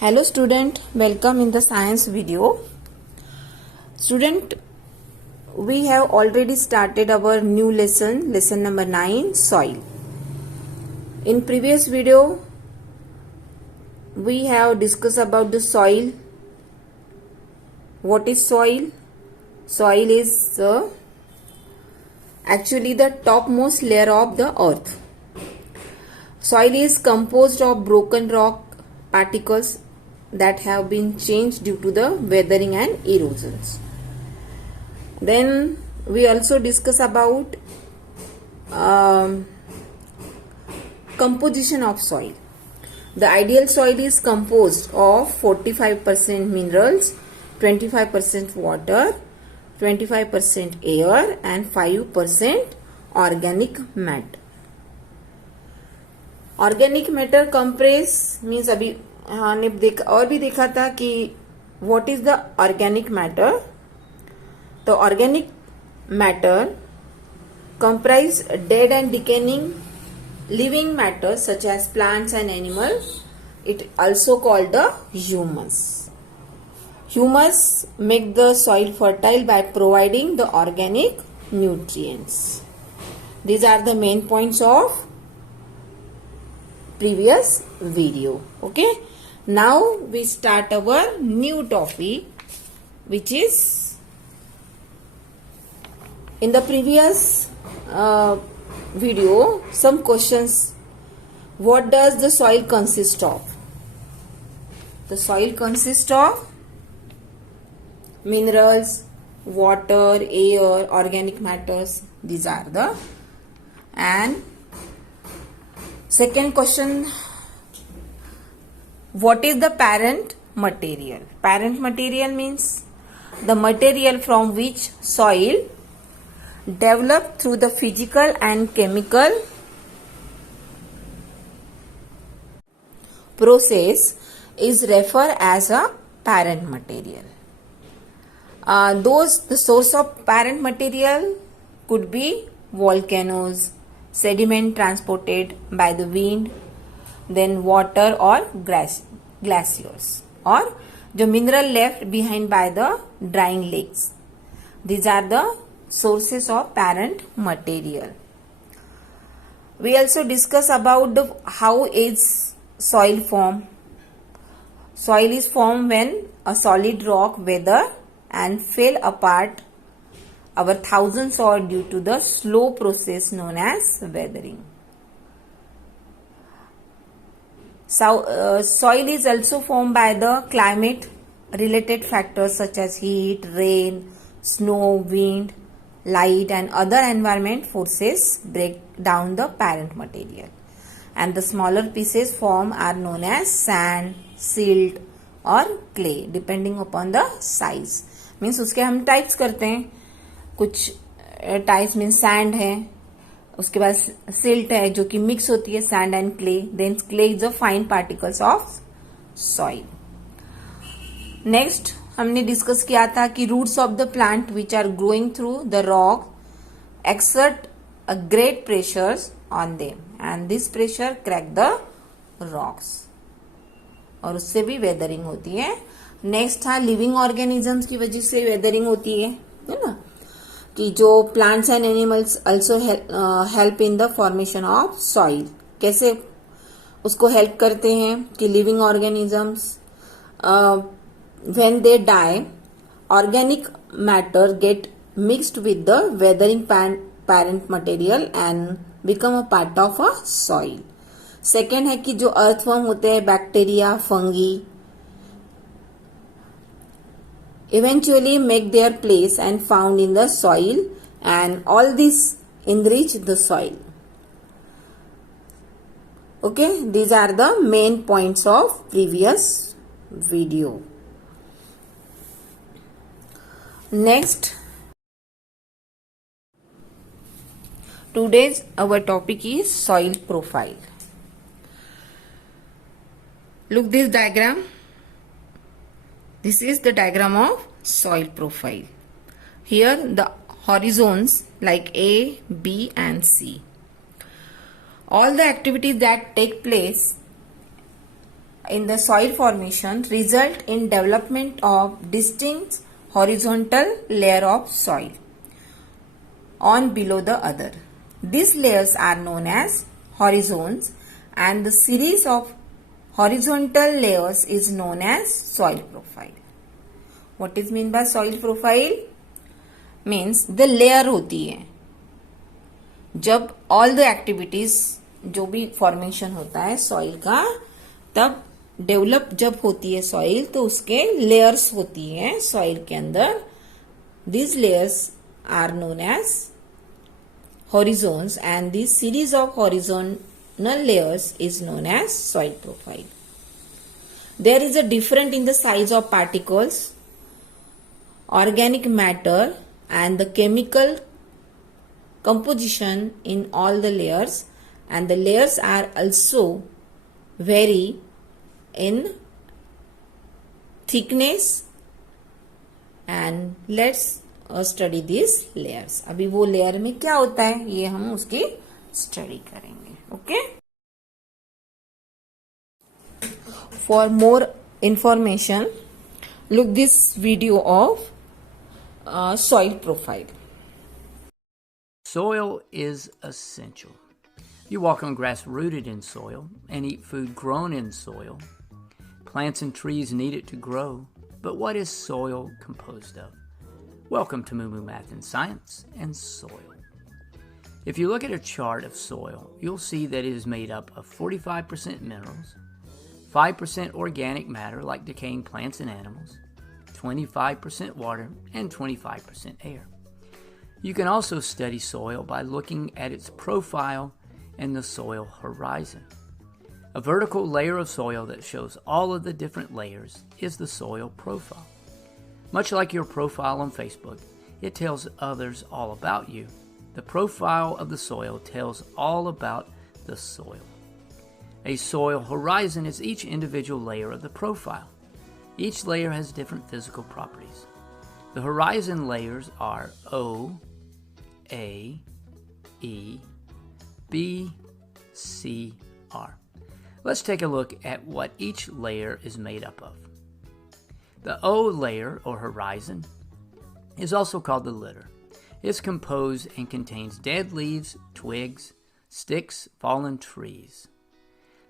Hello student, welcome in the science video. Student, we have already started our new lesson number 9, soil. In previous video, we have discussed about the soil. What is soil? Soil is actually the topmost layer of the earth. Soil is composed of broken rock particles that have been changed due to the weathering and erosions. Then we also discuss about composition of soil. The ideal soil is composed of 45% minerals, 25% water, 25% air and 5% organic matter. Organic matter compress means अभी हमने और भी देखा था कि what is the organic matter. तो organic matter comprise dead and decaying living matter such as plants and animals. It also called the humus. Humus make the soil fertile by providing the organic nutrients. These are the main points of previous video. Okay. Now we start our new topic, which is in the previous video some questions. What does the soil consist of? The soil consists of minerals, water, air, organic matters. These are the. And second question, what is the parent material? Parent material means the material from which soil developed through the physical and chemical process is referred as a parent material. The source of parent material could be volcanoes, sediment transported by the wind, then water or glaciers, or the mineral left behind by the drying lakes. These are the sources of parent material. We also discuss about how is soil formed. Soil is formed when a solid rock weathered and fell apart over thousands or due to the slow process known as weathering. So, soil is also formed by the climate related factors such as heat, rain, snow, wind, light and other environment forces break down the parent material. And the smaller pieces formed are known as sand, silt or clay depending upon the size. Means उसके हम types करते हैं. कुछ types mean sand है, उसके बाद silt है जो कि मिक्स होती है sand and clay. Then clay is a fine particles of soil. Next हमने डिस्कस किया था कि roots of the plant which are growing through the rock exert a great pressures on them and this pressure crack the rocks और उससे भी weathering होती है. Next था लिविंग ऑर्गेनिजम्स की वजह से वेदरिंग होती है ना, कि जो plants and animals also help in the formation of soil. कैसे उसको हेल्प करते हैं कि living organisms when they die organic matter get mixed with the weathering parent material and become a part of a soil. Second है कि जो earthworm होते हैं bacteria, fungi, eventually make their place and found in the soil and all this enrich the soil. Okay, these are the main points of previous video. Next, today's our topic is soil profile. Look this diagram. This is the diagram of soil profile. Here the horizons like A, B and C. All the activities that take place in the soil formation result in development of distinct horizontal layer of soil on below the other. These layers are known as horizons, and the series of horizontal layers is known as soil profile. What is mean by soil profile? Means the layer होती है जब all the activities जो भी formation होता है soil का, तब develop जब होती है सॉइल तो उसके लेयर्स होती हैं सॉइल के अंदर. these layers are known as horizons, and this series of horizontal layers is known as soil profile. There is a difference in the size of particles, organic matter, and the chemical composition in all the layers, and the layers are also vary in thickness. And let's study these layers. अभी वो layer में क्या होता है ये हम उसकी study करेंगे. Okay. For more information, look this video of soil profile. Soil is essential. You walk on grass rooted in soil and eat food grown in soil. Plants and trees need it to grow, but what is soil composed of? Welcome to Moo Moo Math and Science and Soil. If you look at a chart of soil, you'll see that it is made up of 45% minerals, 5% organic matter like decaying plants and animals, 25% water, and 25% air. You can also study soil by looking at its profile and the soil horizon. A vertical layer of soil that shows all of the different layers is the soil profile. Much like your profile on Facebook, it tells others all about you. The profile of the soil tells all about the soil. A soil horizon is each individual layer of the profile. Each layer has different physical properties. The horizon layers are O, A, E, B, C, R. Let's take a look at what each layer is made up of. The O layer, or horizon, is also called the litter. It's composed and contains dead leaves, twigs, sticks, fallen trees.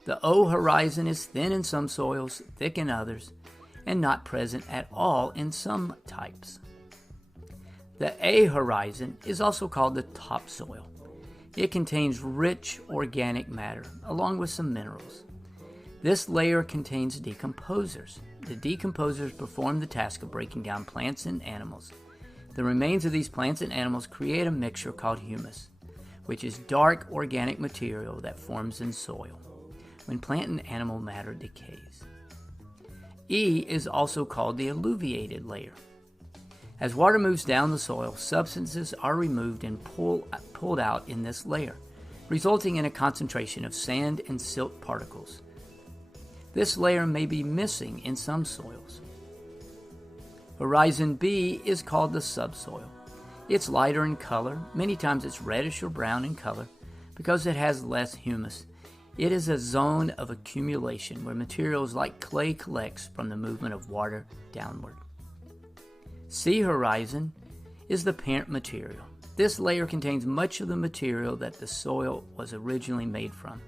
The O horizon is thin in some soils, thick in others, and not present at all in some types. The A horizon is also called the topsoil. It contains rich organic matter along with some minerals. This layer contains decomposers. The decomposers perform the task of breaking down plants and animals. The remains of these plants and animals create a mixture called humus, which is dark organic material that forms in soil when plant and animal matter decays. E is also called the alluviated layer. As water moves down the soil, substances are removed and pulled out in this layer, resulting in a concentration of sand and silt particles. This layer may be missing in some soils. Horizon B is called the subsoil. It's lighter in color. Many times it's reddish or brown in color because it has less humus. It is a zone of accumulation where materials like clay collects from the movement of water downward. C horizon is the parent material. This layer contains much of the material that the soil was originally made from.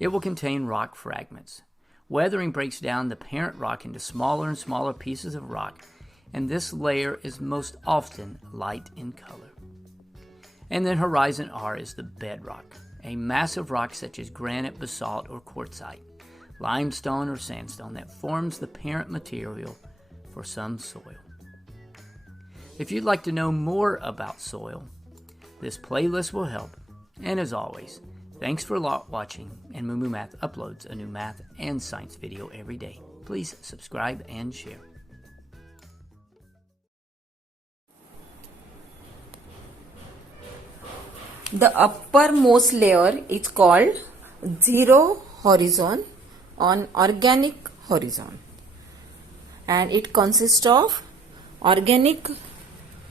It will contain rock fragments. Weathering breaks down the parent rock into smaller and smaller pieces of rock, and this layer is most often light in color. And then horizon R is the bedrock, a massive rock such as granite, basalt, or quartzite, limestone, or sandstone that forms the parent material for some soil. If you'd like to know more about soil, this playlist will help. And as always, thanks for watching, and Moo Moo Math uploads a new math and science video every day. Please subscribe and share. The uppermost layer is called zero horizon on organic horizon, and it consists of organic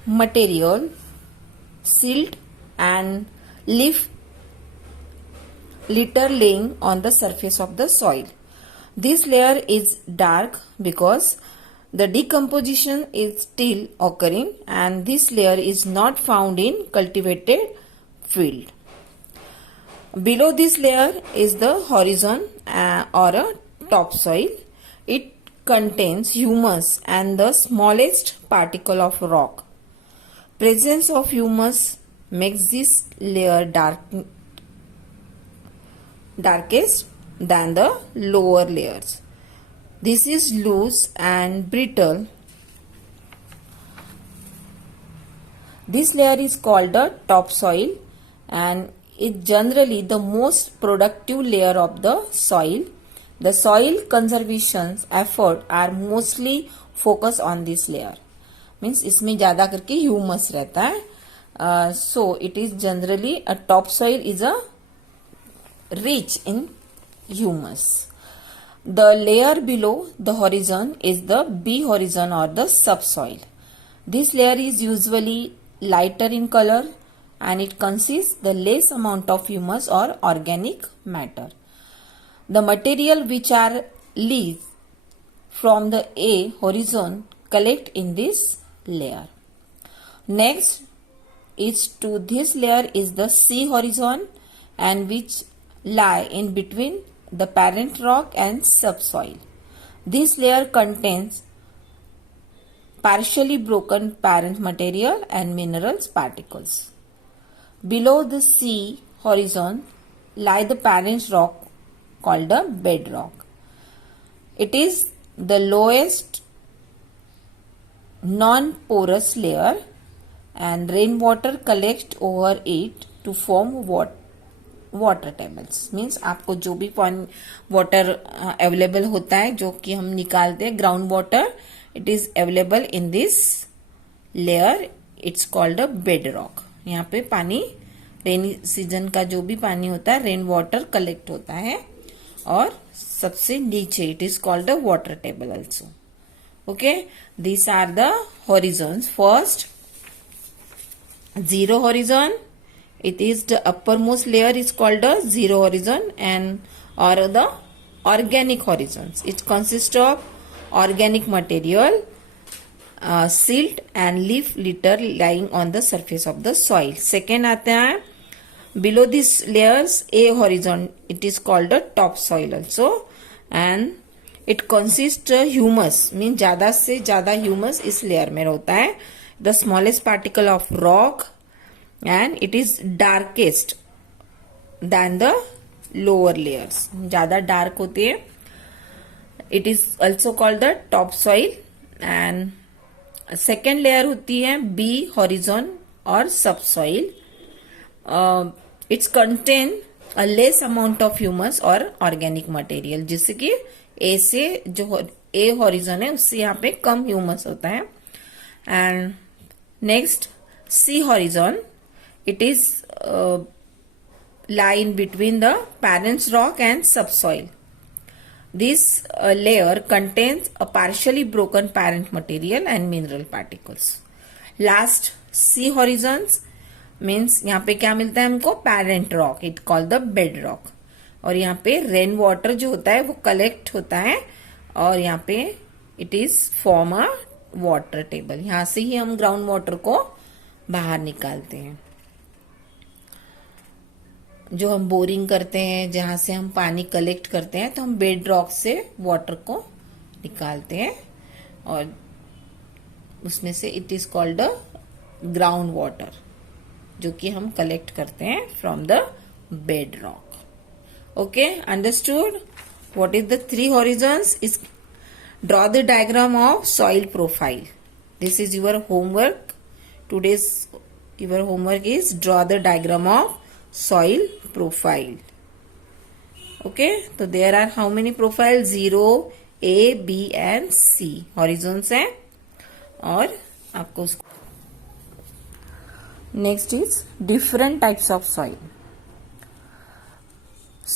material, silt, and leaf litter laying on the surface of the soil. This layer is dark because the decomposition is still occurring and this layer is not found in cultivated field. Below this layer is the horizon or a topsoil. It contains humus and the smallest particle of rock. Presence of humus makes this layer darkest than the lower layers. This is loose and brittle. This layer is called the topsoil and is generally the most productive layer of the soil. The soil conservation effort are mostly focused on this layer. Means इसमें ज़्यादा करके humus रहता है. So it is generally a topsoil is a rich in humus. The layer below the horizon is the B horizon or the subsoil. This layer is usually lighter in color and it consists the less amount of humus or organic matter. The material which are leaves from the A horizon collect in this layer. Next is to this layer is the C horizon and which lie in between the parent rock and subsoil. This layer contains partially broken parent material and minerals particles. Below the C horizon lie the parent rock called the bedrock. It is the lowest non-porous layer and rainwater collects over it to form water tables. Means आपको जो भी water available होता है जो कि हम निकालते हैं ground water, it is available in this layer. It's called a bed rock. यहाँ पे पानी रेनी सीजन का जो भी पानी होता है रेन वाटर कलेक्ट होता है और सबसे नीचे it is called a water table also. Okay, these are the horizons. First zero horizon. It is the uppermost layer is called a zero horizon and or the organic horizons. It consists of organic material, silt and leaf litter lying on the surface of the soil. Second आता है below this layers A horizon. It is called a topsoil also and it consists humus. means ज़्यादा से ज़्यादा humus इस layer में होता है. The smallest particle of rock and it is darkest than the lower layers. ज़्यादा dark होती है. It is also called the topsoil and second layer होती है B horizon और subsoil. It's contain a less amount of humus और organic material. जिससे कि A से जो A horizon है उससे यहाँ पे कम humus होता है. And next C horizon, it is lie in between the parent rock and subsoil. This layer contains a partially broken parent material and mineral particles. Last C horizons means यहाँ पे क्या मिलता है हमको parent rock, it called the bedrock. और यहाँ पे rain water जो होता है वो कलेक्ट होता है और यहाँ पे it is form a water table. यहाँ से ही हम ग्राउंड वाटर को बाहर निकालते हैं. जो हम बोरिंग करते हैं जहां से हम पानी कलेक्ट करते हैं तो हम बेड रॉक से वाटर को निकालते हैं और उसमें से it is called a ground water जो कि हम कलेक्ट करते हैं from the bed rock. Okay, understood. What is the three horizons? Is draw the diagram of soil profile. This is your homework. Today's your homework is draw the diagram of soil profile. Okay, so there are how many profiles? 0, A, B and C horizons है और आपको next is different types of soil.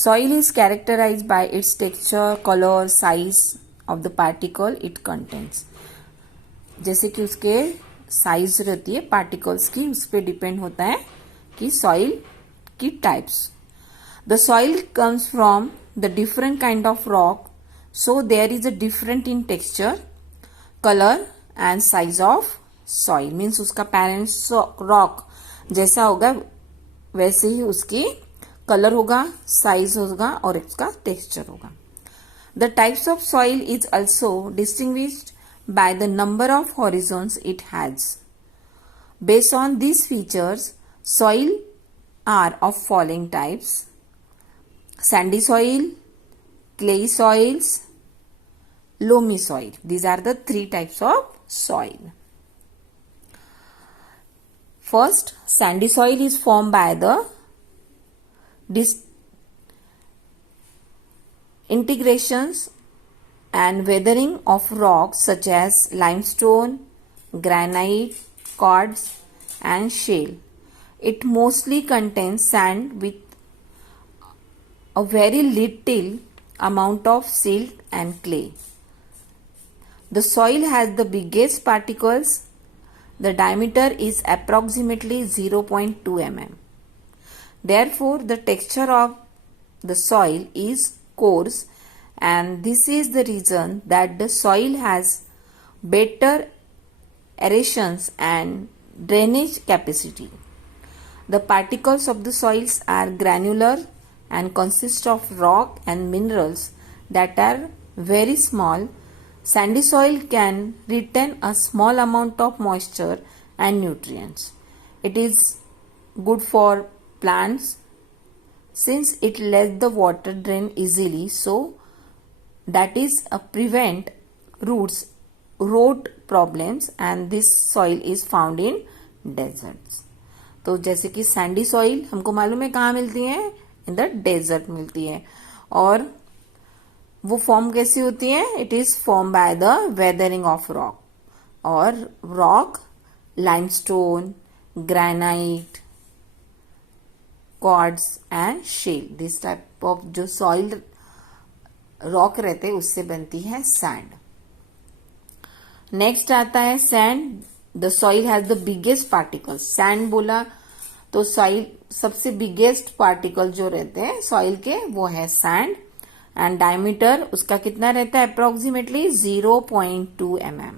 Soil is characterized by its texture, color, size of the particle it contains. जैसे कि उसके size रहती है particles की, उस पर डिपेंड होता है कि सॉइल की types. The soil comes from the different kind of rock So there is a different in texture, color and size of soil. Means उसका parent rock जैसा होगा वैसे ही उसकी कलर होगा, साइज होगा और इसका टेक्सचर होगा. The types of soil is also distinguished by the number of horizons it has. Based on these features, soil are of following types: sandy soil, clay soils, loamy soil. These are the three types of soil. First, sandy soil is formed by the integrations and weathering of rocks such as limestone, granite, quartz and shale. It mostly contains sand with a very little amount of silt and clay. The soil has the biggest particles. The diameter is approximately 0.2 mm. Therefore, the texture of the soil is coarse, and this is the reason that the soil has better aerations and drainage capacity. The particles of the soils are granular and consist of rock and minerals that are very small. Sandy soil can retain a small amount of moisture and nutrients. It is good for plants since it lets the water drain easily, so that is prevent rot problems, and this soil is found in deserts. तो जैसे कि Sandy soil हमको मालूम है कहाँ मिलती है, in the desert मिलती है. और वो फॉर्म कैसी होती है? It is form by the weathering of rock. और rock limestone, granite, quartz and shale, this type of जो सॉइल रॉक रहते हैं उससे बनती है सैंड. नेक्स्ट आता है sand. The soil has the biggest particles. Sand बोला तो सॉइल सबसे बिगेस्ट पार्टिकल जो रहते हैं सॉइल के वो है सैंड. एंड डायमीटर उसका कितना रहता है? Approximately 0.2 mm.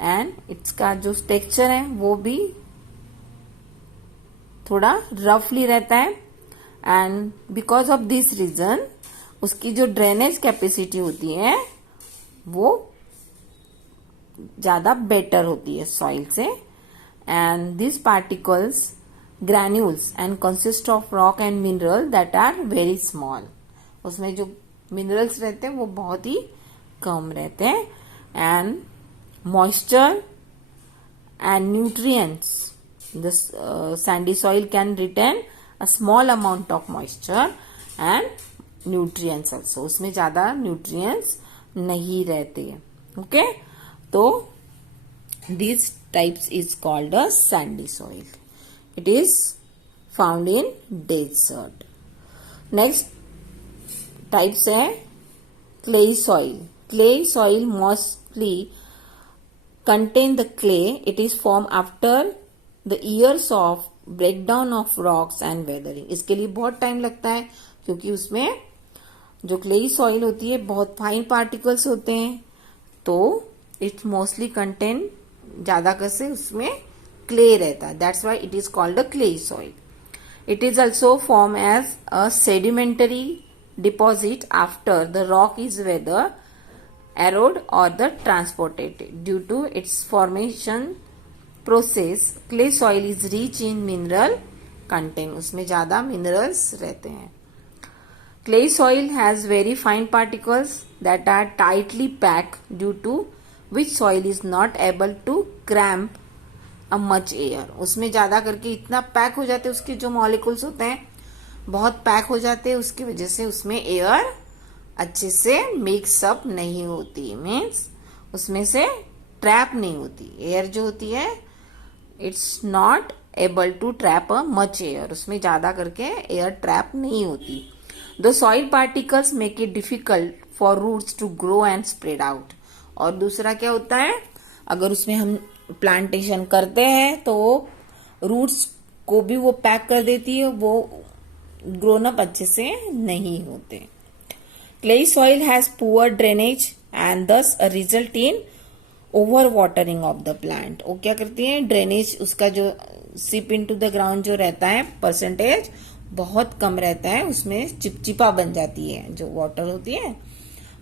एंड इसका जो टेक्सचर है वो भी थोड़ा रफली रहता है. And because of this reason उसकी जो ड्रेनेज कैपेसिटी होती है वो ज्यादा बेटर होती है सॉइल से. And this particles granules and consist of rock and mineral that are very small. उसमें जो मिनरल्स रहते हैं वो बहुत ही कम रहते हैं. And moisture and nutrients, the sandy soil can retain a small amount of moisture and nutrients also. उसमें ज्यादा न्यूट्रिएंट्स नहीं रहते. ओके, तो this types is called a sandy soil. It is found in desert. Next types है clay soil. Clay soil mostly contain the clay. It is formed after the years of breakdown of rocks and weathering. इसके लिए बहुत time लगता है क्योंकि उसमें जो clayey soil होती है बहुत फाइन पार्टिकल्स होते हैं. तो इट मोस्टली कंटेन ज्यादा कैसे उसमें क्ले रहता है. That's why it is called a clayey soil. It is also form as a sedimentary deposit after the rock is weather erode or the transported. Due to its formation process, clay soil is rich in mineral content. उसमें ज्यादा minerals रहते हैं. Clay soil has very fine particles that are tightly packed, due to which soil is not able to cramp a much air. उसमें ज्यादा करके इतना pack हो जाते हैं, उसके जो मॉलिक्यूल्स होते हैं बहुत पैक हो जाते हैं, उसकी वजह से उसमें एयर अच्छे से मिक्स अप नहीं होती. मीन्स उसमें से ट्रैप नहीं होती. एयर जो होती है it's not able to trap a much air. उसमें ज्यादा करके एयर ट्रैप नहीं होती. The soil particles make it difficult for roots to grow and spread out. और दूसरा क्या होता है, अगर उसमें हम प्लांटेशन करते हैं तो रूट्स को भी वो पैक कर देती है, वो ग्रोन अप अच्छे से नहीं होते. Clay soil has poor drainage and thus a result in over watering of the plant. वो क्या करती है, ड्रेनेज उसका जो सिप इनटू द ग्राउंड जो रहता है परसेंटेज बहुत कम रहता है, उसमें चिपचिपा बन जाती है. जो वाटर होती है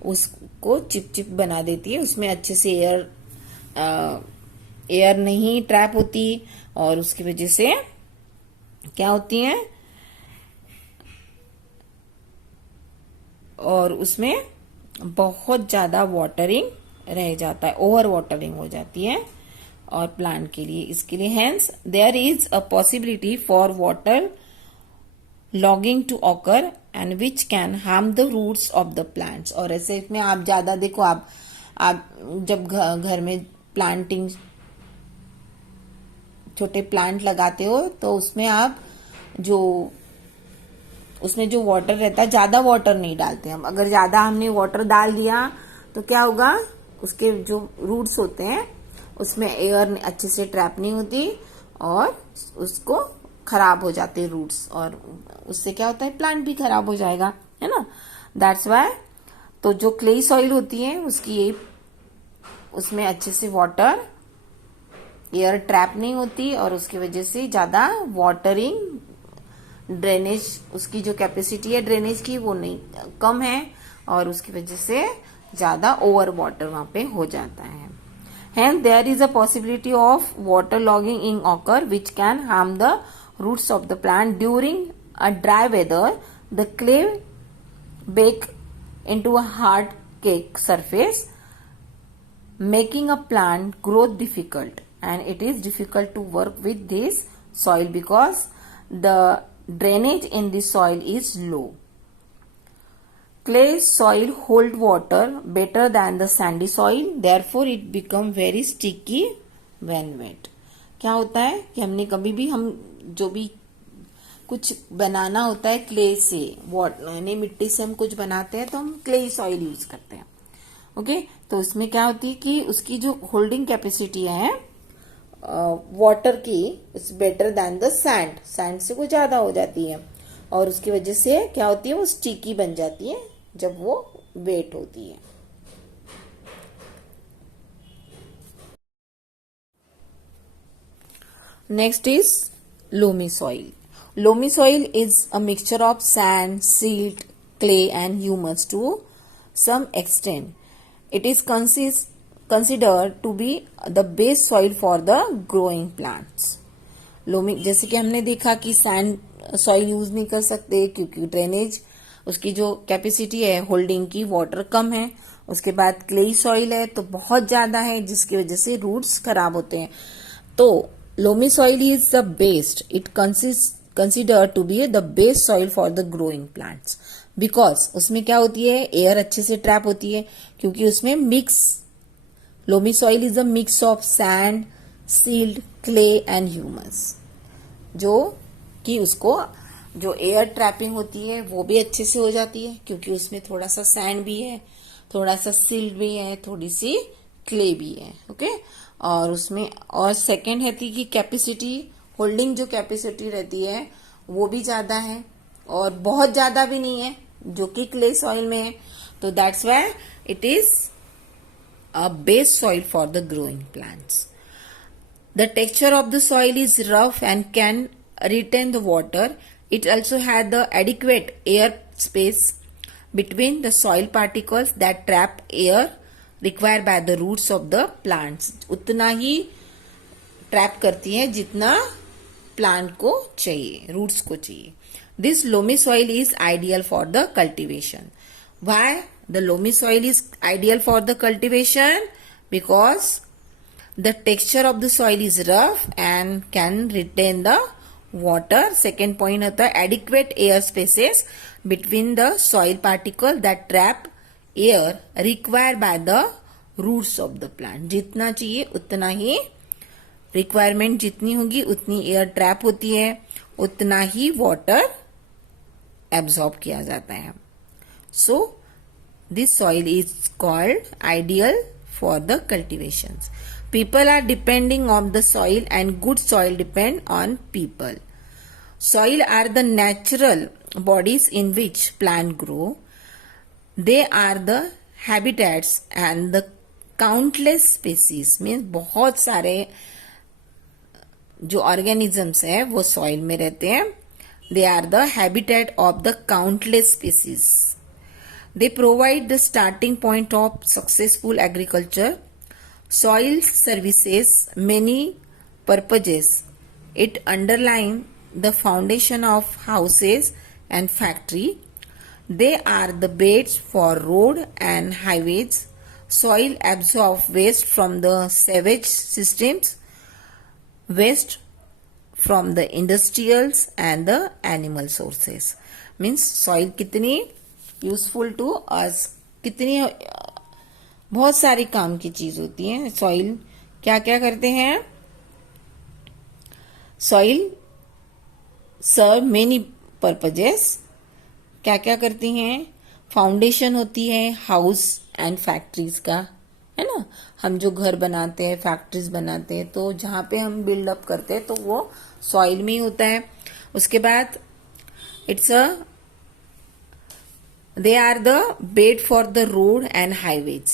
उसको चिपचिप बना देती है, उसमें अच्छे से एयर नहीं ट्रैप होती और उसकी वजह से क्या होती है, और उसमें बहुत ज्यादा वाटरिंग रह जाता है, ओवर वाटरिंग हो जाती है और प्लांट के लिए. इसके लिए hence there is a possibility for water logging to occur and which can harm the roots of the plants. और ऐसे इसमें आप ज्यादा देखो, आप जब घर में प्लांटिंग छोटे प्लांट लगाते हो तो उसमें आप उसमें जो वाटर रहता है ज्यादा वाटर नहीं डालते हम. अगर ज्यादा हमने वाटर डाल दिया तो क्या होगा, उसके जो रूट्स होते हैं उसमें एयर अच्छे से ट्रैप नहीं होती और उसको खराब हो जाते हैं रूट्स, और उससे क्या होता है, प्लांट भी खराब हो जाएगा, है ना. दैट्स वाई तो जो क्ले सॉइल होती है उसमें अच्छे से वाटर एयर ट्रैप नहीं होती और उसकी वजह से ज्यादा वाटरिंग ड्रेनेज, उसकी जो कैपेसिटी है ड्रेनेज की वो नहीं कम है और उसकी वजह से ज्यादा ओवर वाटर वहां पे हो जाता है. Hence there is a possibility of water logging in occur which can harm the roots of the plant. During a dry weather, the clay bake into a hard cake surface, making a plant growth difficult, and it is difficult to work with this soil because the drainage in the soil is low. Clay soil hold water better than the sandy soil, therefore it become very sticky when wet. क्या होता है कि हमने कभी भी हम जो भी कुछ बनाना होता है क्ले से, यानी मिट्टी से हम कुछ बनाते हैं तो हम क्ले सॉइल यूज करते हैं. ओके, तो उसमें क्या होती है कि उसकी जो होल्डिंग कैपेसिटी है वाटर की it's better than the sand से कुछ ज्यादा हो जाती है और उसकी वजह से क्या होती है, वो स्टिकी बन जाती है जब वो वेट होती है. Next is loamy soil. Loamy soil is a mixture of sand, silt, clay and humus to some extent. It is considered to be the best soil for the growing plants. Loamy, जैसे कि हमने देखा कि sand soil use नहीं कर सकते क्योंकि drainage उसकी जो कैपेसिटी है होल्डिंग की वाटर कम है. उसके बाद क्ले सॉइल है तो बहुत ज्यादा है जिसकी वजह से रूट्स खराब होते हैं. तो loamy soil is the best. It considered to be the best soil for the growing plants because उसमें क्या होती है, एयर अच्छे से ट्रैप होती है क्योंकि उसमें loamy soil is a mix of sand, silt, clay and humus, जो कि उसको जो एयर ट्रैपिंग होती है वो भी अच्छे से हो जाती है क्योंकि उसमें थोड़ा सा सैंड भी है, थोड़ा सा सिल्ट भी है, थोड़ी सी क्ले भी है. ओके, और उसमें और सेकंड है कि कैपेसिटी, होल्डिंग जो कैपेसिटी रहती है वो भी ज्यादा है और बहुत ज्यादा भी नहीं है जो कि क्ले सॉइल में है. तो that's why it is a base soil for the growing plants. The texture of the soil is rough and can retain the water. It also has the adequate air space between the soil particles that trap air required by the roots of the plants. उतना ही trap करती है जितना plant को चाहिए, roots को चाहिए. This loamy soil is ideal for the cultivation. Why? The loamy soil is ideal for the cultivation because the texture of the soil is rough and can retain the water. Second point होता है adequate air spaces between the soil particle that trap air required by the roots of the plant. जितना चाहिए उतना ही requirement जितनी होगी उतनी air trap होती है, उतना ही water absorb किया जाता है. So this soil is called ideal for the cultivations. People are depending on the soil and good soil depend on people. Soil are the natural bodies in which plant grow. They are the habitats and the countless species means बहुत सारे जो organisms है वो soil में रहते हैं. They are the habitat of the countless species. They provide the starting point of successful agriculture. Soil services many purposes. It underlines the foundation of houses and factory. They are the beds for road and highways. Soil absorbs waste from the sewage systems, waste from the industrials and the animal sources. Means soil कितनी useful to us, कितनी बहुत सारी काम की चीज होती है. Soil क्या क्या करते हैं? सॉइल सर्व मेनी पर्पजेस. क्या क्या करती हैं? फाउंडेशन होती है हाउस एंड फैक्ट्रीज का, है ना. हम जो घर बनाते हैं, फैक्ट्रीज बनाते हैं, तो जहां पे हम बिल्डअप करते हैं तो वो सॉइल में ही होता है. उसके बाद it's a they are the bed for the road and highways.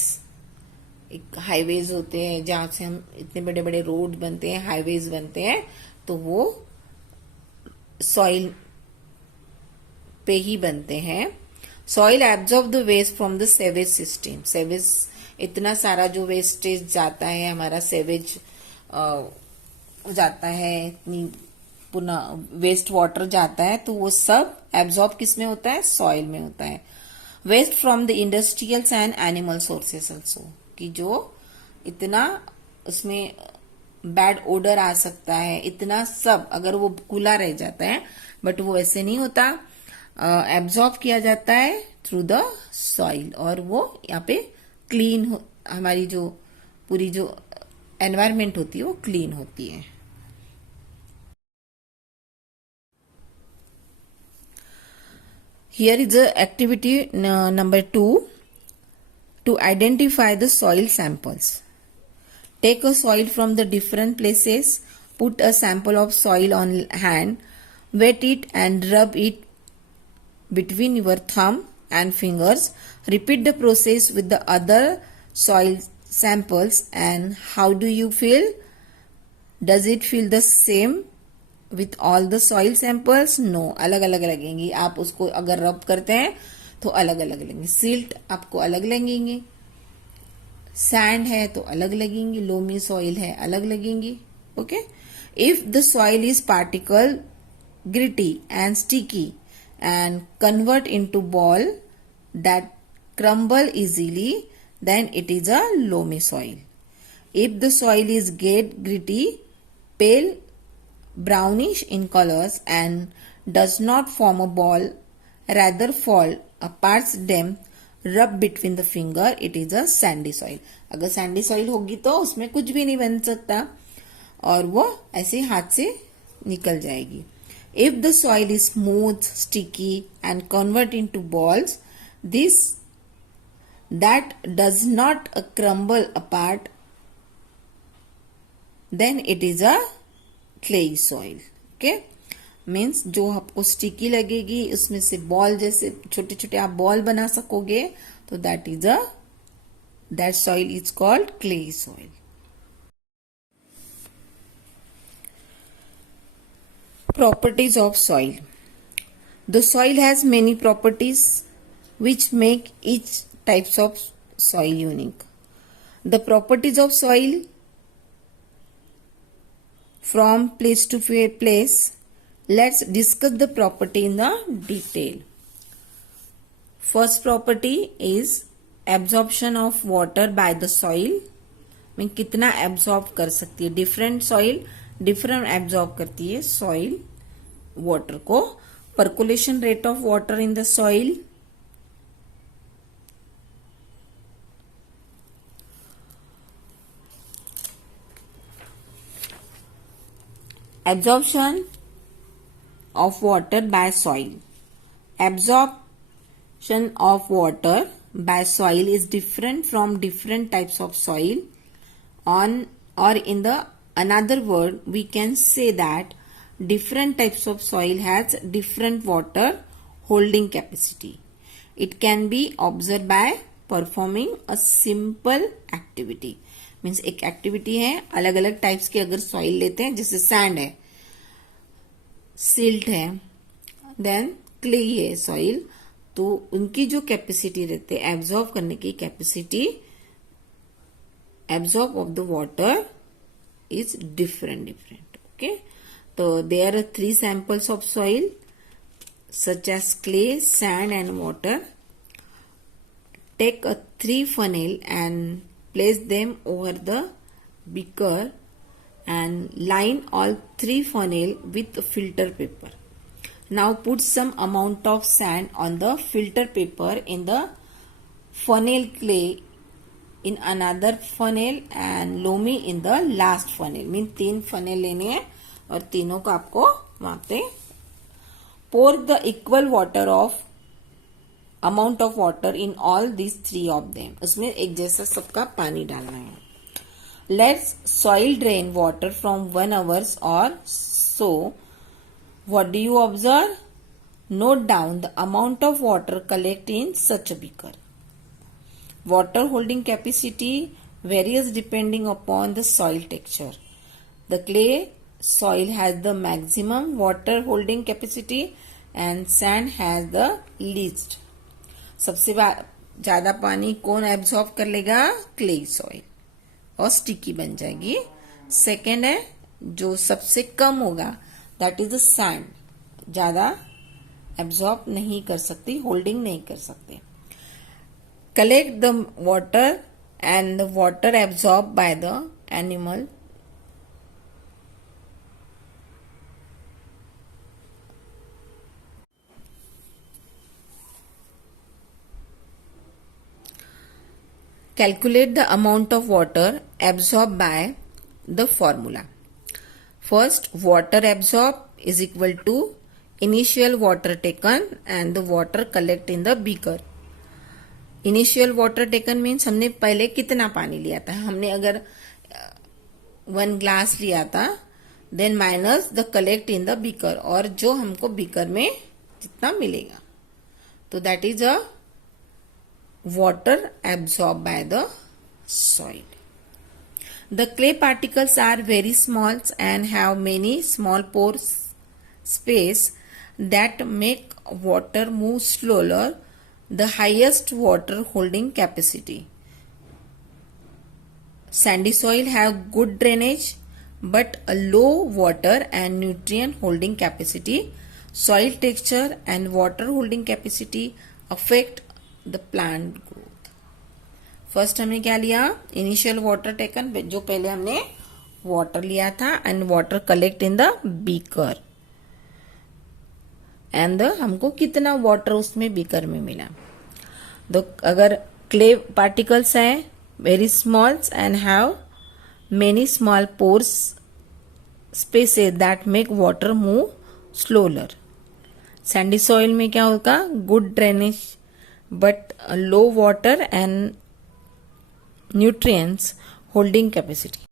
Highways होते हैं जहां से हम इतने बड़े बड़े रोड बनते हैं, हाईवेज बनते हैं, तो वो सॉइल पे ही बनते हैं. Soil absorb the waste from the sewage system. Sewage इतना सारा जो वेस्टेज जाता है, हमारा सेवेज जाता है, इतनी पुनः वेस्ट वाटर जाता है, तो वो सब एब्जॉर्ब किस में होता है? सॉइल में होता है. Waste from the industrials and animal sources also, कि जो इतना उसमें बैड ओडर आ सकता है, इतना सब अगर वो खुला रह जाता है, बट वो वैसे नहीं होता. एब्जॉर्ब किया जाता है थ्रू द सॉइल, और वो यहाँ पे क्लीन हमारी जो पूरी जो एनवायरमेंट होती है वो क्लीन होती है. Here is the activity number 2 to identify the soil samples. Take a soil from the different places, put a sample of soil on hand, wet it and rub it between your thumb and fingers. Repeat the process with the other soil samples. And how do you feel? Does it feel the same with all the soil samples? No, अलग अलग लगेंगी. आप उसको अगर रब करते हैं तो अलग अलग लगेंगी. सिल्ट आपको अलग लगेंगी, सैंड है तो अलग लगेंगी, लोमी सॉइल है अलग लगेंगी. Okay. If the soil is particle gritty and sticky and convert into ball that crumble easily, then it is a loamy soil. If the soil is gritty, pale brownish in colors and does not form a ball, rather fall apart them, rub between the finger, it is a sandy soil. अगर Sandy soil होगी तो उसमें कुछ भी नहीं बन सकता और वो ऐसे हाथ से निकल जाएगी. If the soil is smooth, sticky and convert into balls, that does not crumble apart, then it is a clay soil. Okay, means जो आपको स्टिकी लगेगी, उसमें से बॉल जैसे छोटे छोटे आप बॉल बना सकोगे, तो that soil is called clay soil. Properties of soil. The soil has many properties which make each types of soil unique. The properties of soil from place to place. Let's discuss the property in the detail. First property is absorption of water by the soil. में कितना absorb कर सकती है. Different soil different absorb करती है soil water को. Percolation rate of water in the soil. Absorption of water by soil. Absorption of water by soil is different from different types of soil. In the another word, we can say that different types of soil has different water holding capacity. It can be observed by performing a simple activity. Means एक activity है, अलग अलग types की अगर soil लेते हैं, जैसे sand है, सिल्ट है, देन क्ले है सॉइल, तो उनकी जो कैपेसिटी रहती है एब्जॉर्ब करने की capacity, absorb of the water is different. Okay, तो there are 3 samples of soil such as clay, sand and water. Take a 3 funnel and place them over the beaker and line all 3 funnel with filter paper. Now put some amount of sand on the filter paper in the funnel, clay in another funnel and loamy in the last funnel. Mean 3 funnel लेने हैं और तीनों को आपको वहां पे pour the equal water of amount of water in all these 3 of them. उसमें एक जैसा सबका पानी डालना है. Let's soil drain water from 1 hour or so. What do you observe? Note down the amount of water collected in such a beaker. Water holding capacity varies depending upon the soil texture. The clay soil has the maximum water holding capacity and sand has the least. सबसे ज्यादा पानी कौन absorb कर लेगा? Clay soil, और sticky बन जाएगी. Second है जो सबसे कम होगा, दैट इज द सैंड, ज्यादा एब्जॉर्ब नहीं कर सकती, होल्डिंग नहीं कर सकते. Collect the water and the water absorb by the animal. Calculate the amount of water absorbed by the formula. First, water absorbed is equal to initial water taken and the water collected in the beaker. Initial water taken means हमने पहले कितना पानी लिया था. हमने अगर 1 glass लिया था, then minus the collect in the beaker, और जो हमको बीकर में जितना मिलेगा, तो that is a water absorbed by the soil. The clay particles are very small and have many small pore space that make water move slower. The highest water holding capacity. Sandy soil have good drainage but a low water and nutrient holding capacity. Soil texture and water holding capacity affect the plant growth. First हमने क्या लिया? Initial water taken, जो पहले हमने water लिया था, and water collect in the beaker, and हमको कितना वाटर उसमें बीकर में मिला. तो अगर क्ले पार्टिकल्स है very small and have many small pores spaces that make water move slower. Sandy soil में क्या होगा? Good drainage but low water and nutrients holding capacity.